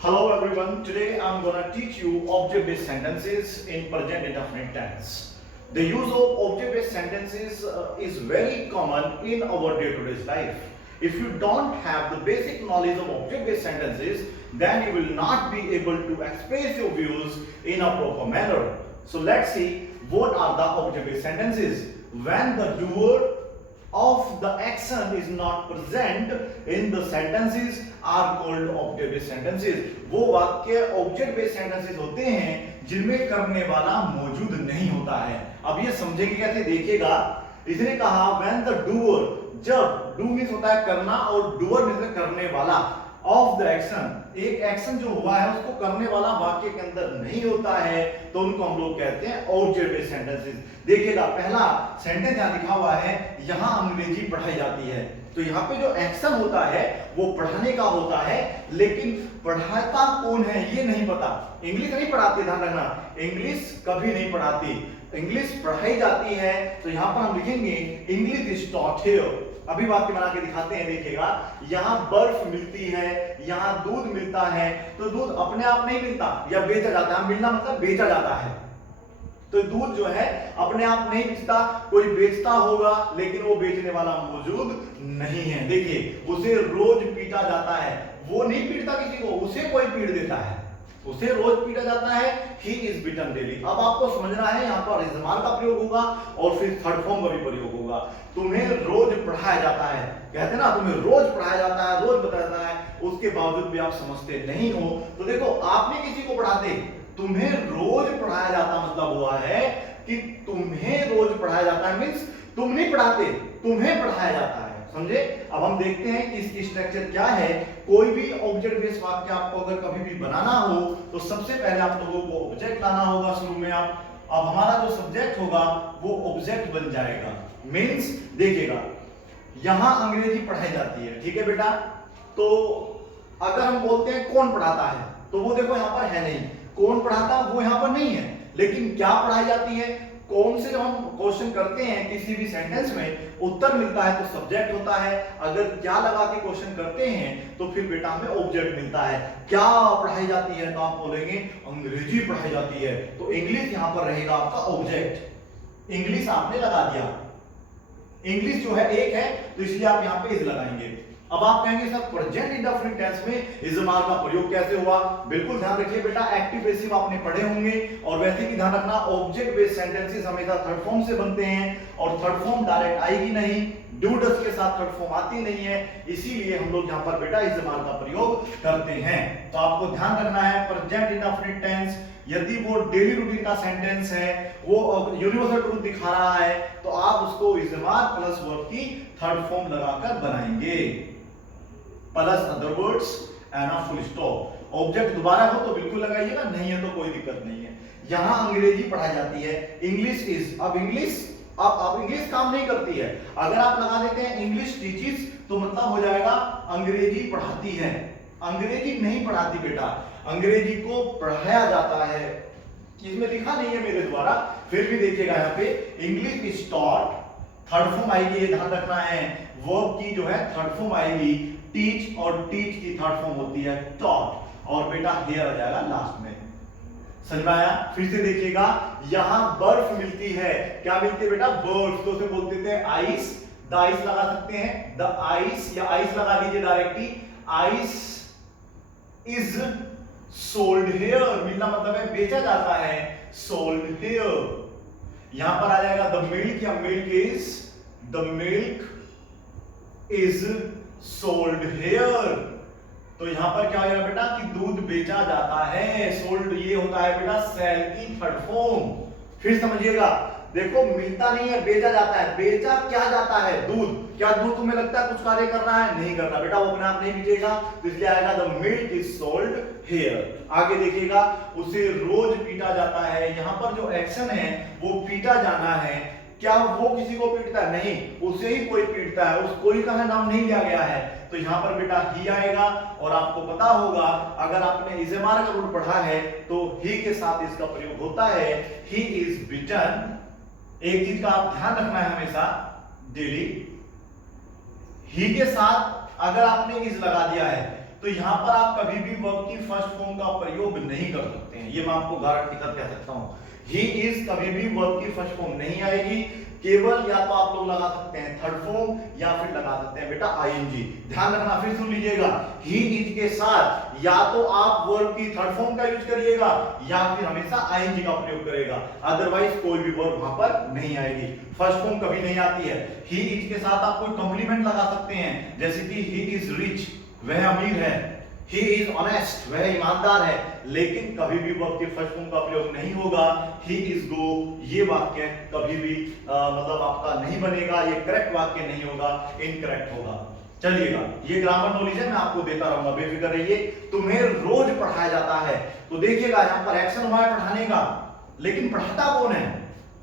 Hello everyone, today I'm gonna teach you object-based sentences in present indefinite tense. The use of object-based sentences is very common in our day-to-day life. If you don't have the basic knowledge of object-based sentences, then you will not be able to express your views in a proper manner. So let's see what are the object-based sentences. When the doer of the action is not present in the sentences are called object based sentences. वो वाक्य object based sentences होते हैं जिनमें करने वाला मौजूद नहीं होता है। अब ये समझेंगे कैसे, देखिएगा। इसने कहा व्हेन द डूअर, जब डू मींस होता है करना और डूअर मींस करने वाला, ऑफ द एक्शन, एक एक्शन जो हुआ है उसको करने वाला वाक्य के अंदर नहीं होता है तो उनको हम लोग कहते हैं ऑब्जेक्ट बेस्ड सेंटेंसेस। देखिएगा पहला सेंटेंस यहां लिखा हुआ है, यहां अंग्रेजी पढ़ाई जाती है। तो यहाँ पे जो एक्शन होता है वो पढ़ाने का होता है, लेकिन पढ़ाता कौन है ये नहीं पता। इंग्लिश नहीं पढ़ाती, ध्यान रखना, इंग्लिश कभी नहीं पढ़ाती, इंग्लिश पढ़ाई जाती है। तो यहाँ पर हम लिखेंगे इंग्लिश इज टॉट हियर। अभी वाक्य बना के दिखाते हैं, देखिएगा। यहाँ बर्फ मिलती है, यहाँ दूध मिलता है। तो दूध अपने आप नहीं मिलता या बेचा जाता है, मिलना मतलब बेचा जाता है। तो दूध जो है अपने आप नहीं बेचता, कोई बेचता होगा लेकिन वो बेचने वाला मौजूद नहीं है। देखिए उसे रोज पीटा जाता है, वो नहीं पीटता किसी को, उसे कोई पीट देता है, उसे रोज पीटा जाता है। He is beaten daily. अब आपको समझना है यहाँ पर इस्तेमाल का प्रयोग होगा और फिर थर्ड फॉर्म का भी प्रयोग होगा। तुम्हें रोज पढ़ाया जाता है, कहते हैं ना, तुम्हें रोज पढ़ाया जाता है, रोज बताया जाता है, उसके बावजूद भी आप समझते नहीं हो। तो देखो आपने किसी को पढ़ाते, तुम्हें रोज पढ़ाया जाता मतलब हुआ है कि तुम्हें रोज पढ़ाया जाता है, मींस तुम नहीं पढ़ाते, तुम्हें पढ़ाया जाता है। समझे? अब हम देखते हैं कि इसकी स्ट्रक्चर क्या है। कोई भी ऑब्जेक्ट बेस्ड वाक्य आपको अगर कभी भी बनाना हो तो सबसे पहले आप लोगों को ऑब्जेक्ट लाना होगा शुरू में। आप अब हमारा जो सब्जेक्ट होगा वो ऑब्जेक्ट बन जाएगा। मींस देखिएगा यहां अंग्रेजी पढ़ाई जाती है, ठीक है बेटा। तो अगर हम बोलते हैं कौन पढ़ाता है तो वो देखो यहां पर है नहीं, कौन पढ़ाता वो यहां पर नहीं है, लेकिन क्या पढ़ाई जाती है। कौन से जब हम क्वेश्चन करते हैं किसी भी सेंटेंस में उत्तर मिलता है तो सब्जेक्ट होता है। अगर क्या लगा के क्वेश्चन करते हैं तो फिर बेटा हमें ऑब्जेक्ट मिलता है। क्या पढ़ाई जाती है तो आप बोलेंगे अंग्रेजी पढ़ाई जाती है, तो इंग्लिश यहां पर रहेगा आपका ऑब्जेक्ट। इंग्लिश आपने लगा दिया, इंग्लिश जो है एक है तो इसलिए आप यहां पे इज लगाएंगे। अब आप कहेंगे सर प्रेजेंट इंडेफिनिट टेंस में इस्तेमाल का प्रयोग कैसे हुआ। बिल्कुल ध्यान रखिए बेटा, एक्टिव पैसिव आपने पढ़े होंगे और वैसे भी ध्यान रखना ऑब्जेक्ट बेस्ड सेंटेंसेस हमेशा थर्ड फॉर्म से बनते हैं और थर्ड फॉर्म डायरेक्ट आएगी नहीं, डू डस के साथ थर्ड फॉर्म आती नहीं है, इसीलिए हम लोग यहां पर बेटा इस्तेमाल का प्रयोग करते हैं। तो आपको ध्यान रखना है प्रेजेंट इंडेफिनिट टेंस यदि वो डेली रूटीन का सेंटेंस है, वो यूनिवर्सल ट्रूथ दिखा रहा है, तो आप उसको इस्तेमाल प्लस वर्ब की थर्ड फॉर्म लगाकर बनाएंगे, plus other words and a full stop. Object दोबारा हो तो बिल्कुल लगाइएगा, नहीं है तो कोई दिक्कत नहीं है। यहां अंग्रेजी पढ़ाई जाती है, इंग्लिश इज। अब इंग्लिश अब इंग्लिश काम नहीं करती है। अगर आप लगा देते हैं इंग्लिश टीचिंग तो मतलब हो जाएगा अंग्रेजी पढ़ाती है। अंग्रेजी नहीं पढ़ाती बेटा, अंग्रेजी को पढ़ाया जाता है। इसमें लिखा नहीं है मेरे द्वारा, फिर भी देखिएगा यहाँ पे English is taught, third form आएगी, ये ध्यान रखना है। वर्ब की जो है थर्ड फॉर्म आएगी टीच, और टीच की थर्ड फॉर्म होती है टॉट, और बेटा हेयर आ जाएगा लास्ट में। समझ में आया? फिर से देखिएगा यहां बर्फ मिलती है, क्या मिलती है बेटा, बर्फ। तो उसे बोलते थे आइस, द आइस लगा सकते हैं, द आइस या आइस लगा दीजिए directly. Ice is sold here, मिलना मतलब है बेचा जाता है, सोल्ड हियर। यहां पर आ जाएगा द मिल्क या मिल्क इज सोल्ड हियर। तो यहां पर क्या हो जाएगा बेटा कि दूध बेचा जाता है, सोल्ड ये होता है बेटा सेल की थर्ड फॉर्म। फिर समझिएगा, देखो मिलता नहीं है, बेचा जाता है। बेचा क्या जाता है, दूध। क्या दूध तुम्हें लगता है कुछ कार्य कर रहा है, नहीं कर रहा बेटा, वो अपने आप नहीं बिकेगा, तो इसलिए आएगा the milk is sold here. आगे देखिएगा उसे रोज पीटा जाता है, यहां पर जो एक्शन है वो पीटा जाना है। क्या वो किसी को पीटता है, नहीं, उसे ही कोई पीटता है, उस कोई का नाम नहीं लिया गया है। तो यहां पर बेटा ही आएगा, और आपको पता होगा अगर आपने इज़ेमार का रूल पढ़ा है तो ही के साथ इसका प्रयोग होता है, ही इज बिटन। एक चीज का आप ध्यान रखना है हमेशा डेली, ही के साथ अगर आपने इज लगा दिया है तो यहाँ पर आप कभी भी वर्ब की फर्स्ट फॉर्म का प्रयोग नहीं कर सकते हैं, ये मैं आपको गारंटी के साथ कह सकता हूँ। ही इज कभी भी वर्ब की फर्स्ट फॉर्म नहीं आएगी, केवल या तो आप लोग लगा सकते हैं थर्ड फॉर्म या फिर लगा सकते हैं बेटा आईएनजी। ध्यान रखना, फिर सुन लीजिएगा, ही इज के साथ या तो आप वर्ब की थर्ड फॉर्म का यूज करिएगा या फिर हमेशा आईएनजी का प्रयोग करेगा, अदरवाइज कोई भी वर्ब वहां पर नहीं आएगी, फर्स्ट फॉर्म कभी नहीं आती है। ही इज के साथ आप कोई कंप्लीमेंट लगा सकते हैं, जैसे कि ही इज रिच, वह अमीर है, he is honest, वह ईमानदार है, लेकिन कभी भी वर्ब के फर्स्ट फॉर्म का प्रयोग नहीं होगा। he is go, ये वाक्य कभी भी मतलब आपका नहीं बनेगा, ये करेक्ट वाक्य नहीं होगा, इनकरेक्ट होगा। चलिएगा, ये ग्रामर नॉलेज है, मैं आपको देता रहूंगा, बेफिक्र रहिए। तुम्हें रोज पढ़ाया जाता है, तो देखिएगा यहाँ पर एक्शन हुआ है पढ़ाने का, लेकिन पढ़ाता कौन है?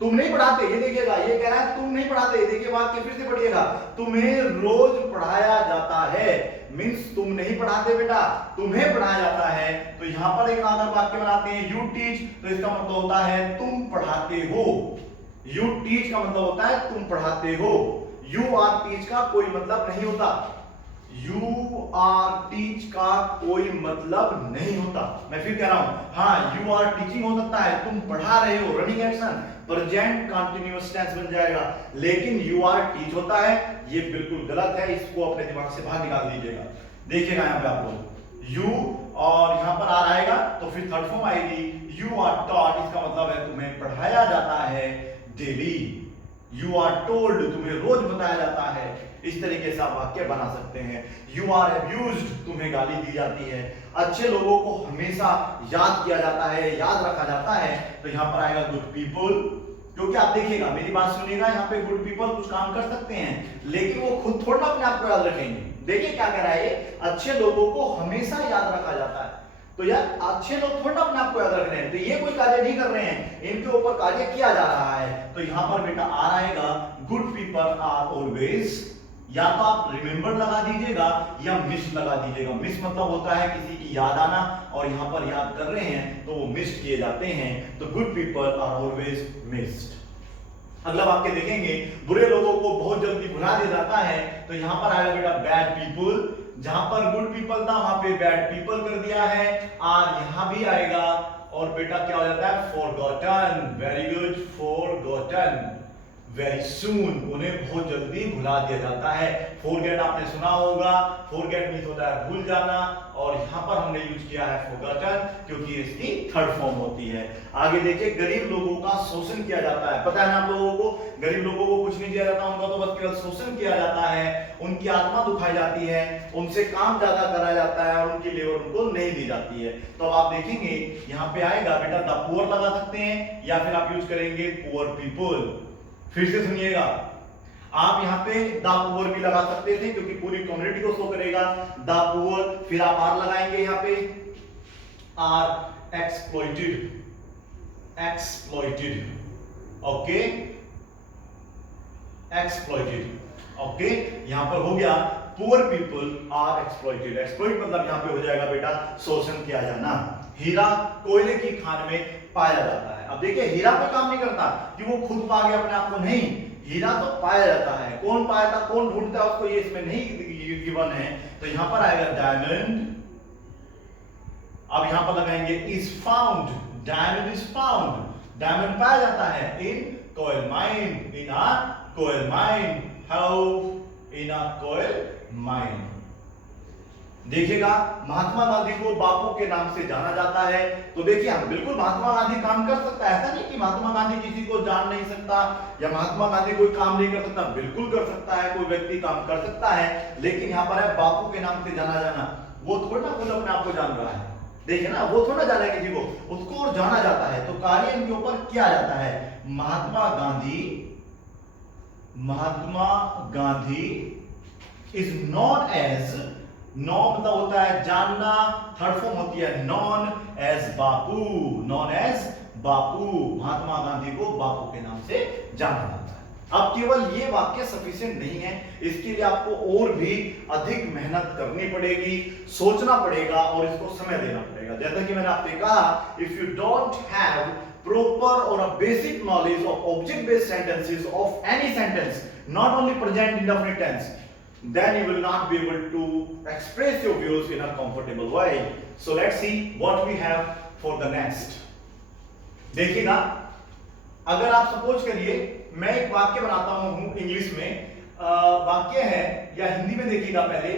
तुम नहीं पढ़ाते, ये देखिएगा, ये कह रहा है तुम नहीं पढ़ाते। देखिए वाक्य फिर से पढ़िएगा, तुम्हें रोज पढ़ाया जाता है, मींस तुम नहीं पढ़ाते बेटा, तुम्हें पढ़ाया जाता है। तो यहां पर एक अगर वाक्य बनाते हैं यू टीच, तो इसका मतलब होता है तुम पढ़ाते हो। यू टीच का मतलब होता है तुम पढ़ाते हो। यू आर टीच का कोई मतलब नहीं होता, यू आर टीच का कोई मतलब नहीं होता। मैं फिर कह रहा हूं, हाँ यू आर टीचिंग हो सकता है, तुम पढ़ा रहे हो, running action present continuous tense बन जाएगा, लेकिन यू आर टीच होता है, ये बिल्कुल गलत है, इसको अपने दिमाग से बाहर निकाल दीजिएगा। देखिएगा यहाँ पे आप लोग यू और यहाँ पर आर आएगा तो फिर थर्ड फॉर्म आएगी, यू आर टॉट, इसका मतलब है तुम्हें पढ़ाया जाता है डेली। यू आर टोल्ड, तुम्हें रोज बताया जाता है। इस तरीके से आप वाक्य बना सकते हैं। यू आर अब्यूज्ड, तुम्हें गाली दी जाती है। अच्छे लोगों को हमेशा याद किया जाता है, याद रखा जाता है, तो यहां पर आएगा गुड पीपल। क्योंकि आप देखिएगा, मेरी बात सुनिएगा, यहाँ पे गुड पीपल कुछ काम कर सकते हैं, लेकिन वो खुद थोड़ा अपने आप को याद रखेंगे। देखिए क्या कह रहा है ये, अच्छे लोगों को हमेशा याद रखा जाता है। तो यार अच्छे लोग थोड़ा अपने आप को याद रख रहे हैं, तो ये कोई कार्य नहीं कर रहे हैं, इनके ऊपर कार्य किया जा रहा है। तो यहां पर बेटा आर आएगा, गुड पीपल आर ऑलवेज, या तो आप रिमेंबर लगा दीजिएगा या मिस लगा दीजिएगा। मिस मतलब होता है किसी की याद आना, और यहां पर याद कर रहे हैं तो वो मिस किए जाते हैं, तो good people are always missed. अगला वाक्य देखेंगे, बुरे लोगों को बहुत जल्दी भुला दिया जाता है, तो यहां पर आएगा बेटा बैड पीपल। जहां पर गुड पीपल था वहां पे बैड पीपल कर दिया है, आर यहां भी आएगा, और बेटा क्या हो जाता है forgotten. Very good, forgotten, very soon, उन्हें बहुत जल्दी भुला दिया जाता है। फॉरगेट आपने सुना होगा, फॉरगेट मींस होता है भूल जाना, और यहां पर हमने यूज किया है फॉरगॉटन क्योंकि इसकी थर्ड फॉर्म होती है। आगे देखिए, गरीब लोगों का शोषण किया जाता है। पता है ना आप लोगों को, गरीब लोगों को कुछ नहीं दिया जाता, उनका तो बस केवल शोषण किया जाता है, उनकी आत्मा दुखाई जाती है, उनसे काम ज्यादा कराया जाता है, और उनकी लेबर उनको नहीं दी जाती है। तो आप देखेंगे यहाँ पे आएगा बेटा द पुअर लगा सकते हैं, या फिर आप यूज करेंगे पुअर पीपल। फिर से सुनिएगा, आप यहाँ पे द पुअर भी लगा सकते थे क्योंकि पूरी कम्युनिटी को शो करेगा द पुअर, फिर आप आर लगाएंगे यहाँ पे, are exploited, exploited, okay, exploited, okay. यहां पर हो गया poor people are exploited. Exploit मतलब यहां पे हो जाएगा बेटा शोषण किया जाना। हीरा कोयले की खान में पाया जाता है। अब देखिए, हीरा पे काम नहीं करता कि वो खुद पा गया अपने आप को, नहीं, हीरा तो पाया जाता है। कौन पाया था, कौन ढूंढता है उसको, ये इसमें नहीं गिवन है, तो यहां पर आएगा डायमंड। अब यहां पर लगाएंगे is found, diamond is found, diamond पाया जाता है in coal mine, in a coal mine, how, in a coal mine. देखिएगा, महात्मा गांधी को बापू के नाम से जाना जाता है, तो देखिए हम बिल्कुल महात्मा गांधी काम कर सकता है, ऐसा नहीं कि महात्मा गांधी किसी को जान नहीं सकता या महात्मा गांधी कोई काम नहीं कर सकता, बिल्कुल कर सकता है, कोई व्यक्ति काम कर सकता है, लेकिन यहाँ पर है बापू के नाम से जाना जाना। वो थोड़ा खुद अपने आप को जान रहा है, देखिए ना, वो थोड़ा जाना है किसी को, उसको और जाना जाता है, तो कार्य इनके ऊपर किया जाता है। Mahatma Gandhi, Mahatma Gandhi is known as, नॉ मतलब होता है जानना, थर्ड फॉर्म होती है नॉन एज बापू, नॉन एज बापू, महात्मा गांधी को बापू के नाम से जाना जाता है। अब केवल ये वाक्य सफिशिएंट नहीं है, इसके लिए आपको और भी अधिक मेहनत करनी पड़ेगी, सोचना पड़ेगा और इसको समय देना पड़ेगा। जैसा कि मैंने आपसे कहा, if you don't have proper or a basic knowledge of object based sentences of any sentence, not only present indefinite tense, then you will not be able to express your views in a comfortable way. So let's see what we have for the next. देखिएगा, अगर आप suppose करिए मैं एक वाक्य बनाता हूं English में, वाक्य है या हिंदी में देखिएगा, पहले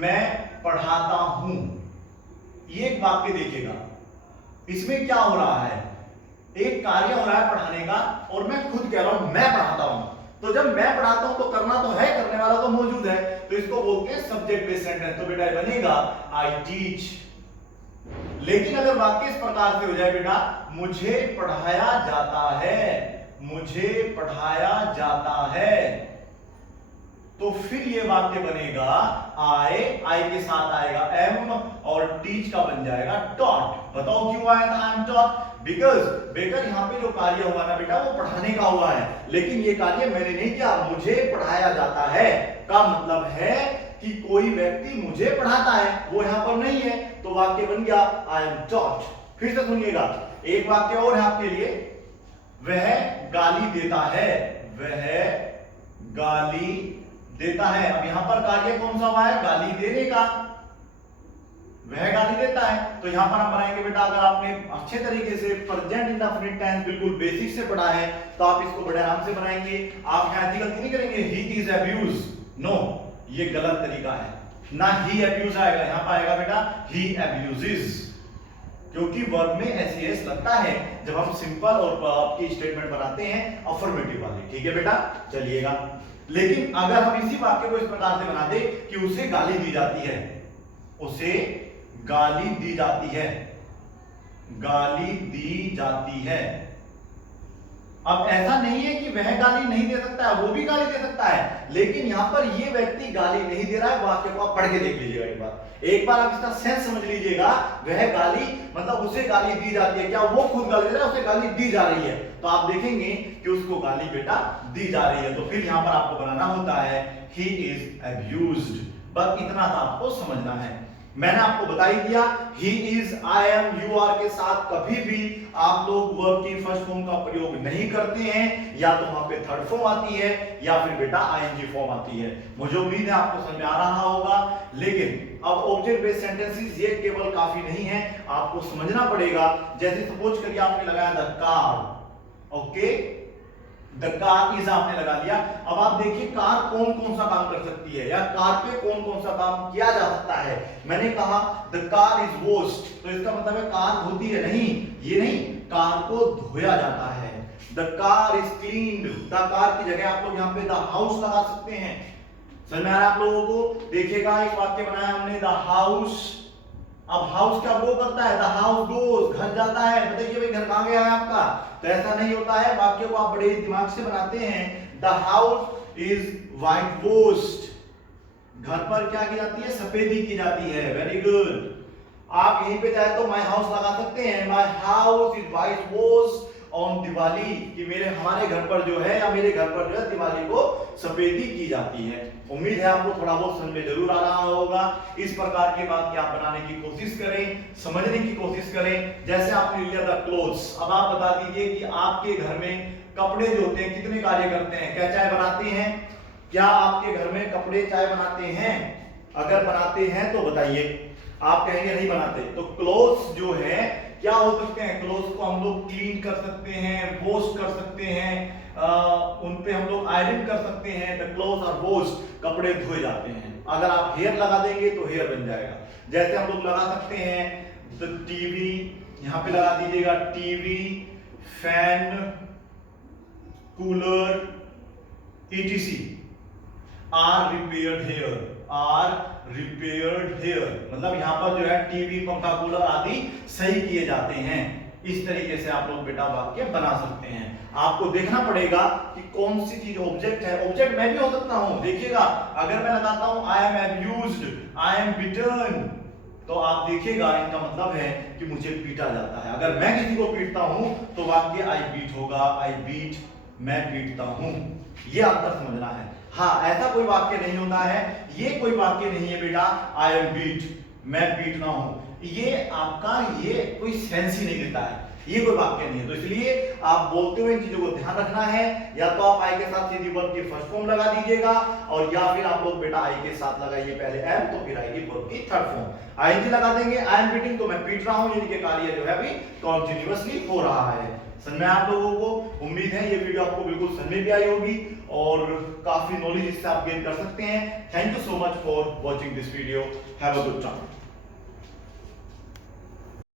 मैं पढ़ाता हूं, ये एक वाक्य देखिएगा। इसमें क्या हो रहा है, एक कार्य हो रहा है पढ़ाने का और मैं खुद कह रहा हूं मैं पढ़ाता हूं। तो जब मैं पढ़ाता हूं तो करना तो है, करने वाला तो मौजूद है, तो इसको बोलते हैं सब्जेक्ट बेस्ड सेंटेंस। तो बेटा बनेगा आई टीच। लेकिन अगर वाक्य इस प्रकार से हो जाए बेटा, मुझे पढ़ाया जाता है, मुझे पढ़ाया जाता है, तो फिर ये वाक्य बनेगा आई के साथ आएगा एम और टीच का बन जाएगा टॉट। बताओ क्यों आया था I am taught? Because baker यहां पे जो कार्य हुआ ना बेटा वो पढ़ाने का हुआ है, लेकिन ये कार्य मैंने नहीं किया, मुझे पढ़ाया जाता है का मतलब है कि कोई व्यक्ति मुझे पढ़ाता है, वो यहां पर नहीं है, तो वाक्य बन गया आई एम टॉट। फिर से सुनिएगा, एक वाक्य और है आपके लिए, वह गाली देता है, वह गाली देता है। अब यहां पर कार्य कौन सा हुआ है, गाली देने का, वह गाली देता है। तो यहां पर हम बनाएंगे बेटा, अगर आपने अच्छे तरीके से प्रेजेंट इंडेफिनिट टेंस बिल्कुल बेसिक से पढ़ा है तो आप इसको बड़े आराम से बनाएंगे। आप यहां ऐसी गलती नहीं करेंगे ही इज अब्यूज, नो, ये गलत तरीका है, ना ही अब्यूज आएगा, यहां पर आएगा बेटा ही अब्यूजेस, क्योंकि वर्ब में एस लगता है जब हम सिंपल और वर्ब की स्टेटमेंट बनाते हैं अफर्मेटिव वाले। ठीक है बेटा, चलिएगा। लेकिन अगर हम इसी वाक्य को इस प्रकार से बना दे कि उसे गाली दी जाती है, उसे गाली दी जाती है, गाली दी जाती है। अब ऐसा नहीं है कि वह गाली नहीं दे सकता है, वो भी गाली दे सकता है, लेकिन यहां पर ये व्यक्ति गाली नहीं दे रहा है। वाक्य को आप पढ़ के देख लीजिएगा एक बार आप इसका सेंस समझ लीजिएगा। वह गाली मतलब उसे गाली दी जाती है, क्या वो खुद गाली दे रहा है, उसे गाली दी जा रही है, तो आप देखेंगे कि उसको गाली बेटा दी जा रही है। तो फिर यहां पर आपको बनाना होता है he is abused। बस इतना सा आपको समझना है। मैंने आपको बता ही दिया, he is, I am, you are के साथ कभी भी आप लोग वर्ब की फर्स्ट फॉर्म का प्रयोग नहीं करते हैं, या तो वहां पे थर्ड फॉर्म आती है या फिर बेटा आईएनजी फॉर्म आती है। मुझे उम्मीद है आपको समझ में आ रहा होगा। लेकिन अब ऑब्जेक्ट बेस्ड सेंटेंसेस ये केवल काफी नहीं है, आपको समझना पड़ेगा। जैसे सपोज करिए आपने लगाया the car, okay, the car is आपने लगा दिया। अब आप देखिए कार कौन कौन सा काम कर सकती है, या कार पे कौन कौन सा काम किया जा सकता है। मैंने कहा द कार इज वॉश्ड, तो इसका मतलब है कार धोती है, नहीं, ये नहीं, कार को धोया जाता है। The car is cleaned, the car की जगह आप लोग यहाँ पे द हाउस लगा सकते हैं। समझ में आ रहा है आप लोगों को? देखिएगा एक वाक्य बनाया हमने द हाउस। अब हाउस क्या वो करता है, द हाउस गोज, घर जाता है। बताइए भाई घर कहां गया है आपका? तो ऐसा नहीं होता है, वाक्य को आप बड़े दिमाग से बनाते हैं। The house is white washed, घर पर क्या की जाती है, सफेदी की जाती है। Very good. आप यहीं पे चाहे तो माय हाउस लगा सकते हैं, my house is white washed on Diwali, कि हमारे घर पर जो है या मेरे घर पर जो है दिवाली को सफेदी की जाती है। उम्मीद है आपको थोड़ा बहुत समझ में जरूर आ रहा होगा। इस प्रकार के वाक्य आप बनाने की कोशिश करें, समझने की कोशिश करें। जैसे आपने लिया द क्लोथ्स, अब आप बता दीजिए कि आपके घर में कपड़े जो होते हैं कितने कार्य करते हैं। क्या चाय बनाते हैं? क्या आपके घर में कपड़े चाय बनाते हैं? अगर बनाते हैं तो बताइए। आप कहेंगे नहीं बनाते, तो क्लोथ्स जो है क्या हो सकते हैं, क्लोथ्स को हम लोग क्लीन कर सकते हैं, वॉश कर सकते हैं, उन पे हम लोग आयरन कर सकते हैं। द क्लोथ्स आर वॉश्ड, कपड़े धोए जाते हैं। अगर आप हेयर लगा देंगे तो हेयर बन जाएगा। जैसे हम लोग लगा सकते हैं द टीवी, यहां पे लगा दीजिएगा TV, fan, cooler, etc are repaired here, are repaired here, मतलब यहां पर जो है टीवी, पंखा, कूलर आदि सही किए जाते हैं। इस तरीके से आप लोग बेटा वाक्य बना सकते हैं। आपको देखना पड़ेगा कि कौन सी चीज ऑब्जेक्ट है। ऑब्जेक्ट मैं भी हो सकता हूं, देखिएगा अगर मैं लगाता हूं I am abused, I am beaten, तो आप देखिएगा इनका मतलब है कि मुझे पीटा जाता है। अगर मैं किसी को पीटता हूं तो वाक्य आई बीट होगा, आई बीट, मैं पीटता हूं। ये आपका समझना है। हाँ, ऐसा कोई वाक्य नहीं होता है, ये कोई वाक्य नहीं है बेटा आई एम बीट, मैं पीटना हूं। ये आपका ये कोई सेंस ही नहीं देता है, ये कोई वाक्य नहीं है। तो इसलिए आप बोलते हुए इन चीजों को ध्यान रखना है। या तो आप आई के साथ सीधी वर्ब की फर्स्ट फॉर्म लगा दीजिएगा, और या फिर आप लोग बेटा आई के साथ लगाइए पहले एम, तो फिर आएगी वर्ब की थर्ड फॉर्म। आईएनजी लगा देंगे, आई एम बीटिंग, तो मैं पीट रहा हूं, यानी कि कार्य जो है अभी कंटिन्यूअसली हो रहा है। समझ में आप लोगों को? उम्मीद है ये वीडियो आपको बिल्कुल समझ में भी आई होगी और काफी नॉलेज इससे आप गेन कर सकते हैं। Thank you so much for watching this video. Have a good time.